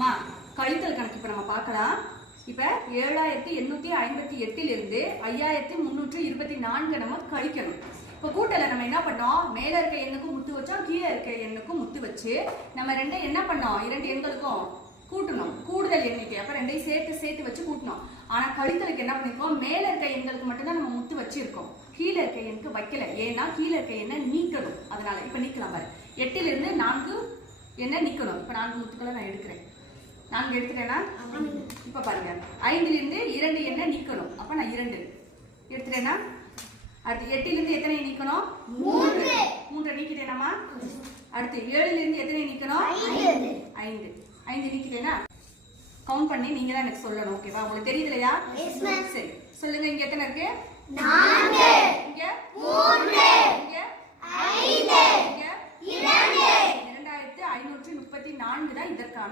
மா கழித்தல் கணக்கு இப்ப நம்ம பார்க்கலாம். இப்ப 7858 இருந்து 5324 நம்ம கழிக்கணும். இப்ப கூட்டல நம்ம என்ன பண்ணோம், மேல இருக்க எண்ணுக்கும் முத்து வச்சோம், கீழே இருக்க எண்ணுக்கும் முத்து வச்சு நம்ம ரெண்டை என்ன பண்ணோம், இரண்டு எண்களுக்கும் கூட்டணும். கூடுதல் எண்ணிக்கை அப்ப ரெண்டையும் சேர்த்து வச்சு கூட்டணும். ஆனா கழித்தலுக்கு என்ன பண்ணிருக்கோம், மேல இருக்க எண்களுக்கு மட்டும்தான் நம்ம முத்து வச்சிருக்கோம், கீழே இருக்க எண்ணுக்கு வைக்கல. ஏன்னா கீழே இருக்க எண்ணை நீக்கணும். அதனால இப்ப நீக்கலாம் பாரு. 8 இருந்து 4 என்ன நீக்கணும். இப்ப 4 முத்துக்களை நான் எடுக்கிறேன். 4 எடுத்துட்டேன்னா இப்ப பாருங்க 5 இருந்து 2 என்ன நீக்கணும். அப்ப நான் 2 எடுத்துட்டேன்னா அடுத்து 8 இருந்து எத்தனை நீக்கணும், 3 நீக்கிட்டேனாமா. அடுத்து 7 இருந்து எத்தனை நீக்கணும், 5 நீக்கிட்டேனா. கவுண்ட் பண்ணி நீங்க தான் எனக்கு சொல்லணும். ஓகேவா, உங்களுக்கு தெரியுது இல்லையா? சரி சொல்லுங்க. இங்க எத்தனை இருக்கு, 4, இங்க 3, இங்க 5, இங்க 2. 2534 தான் இதற்கான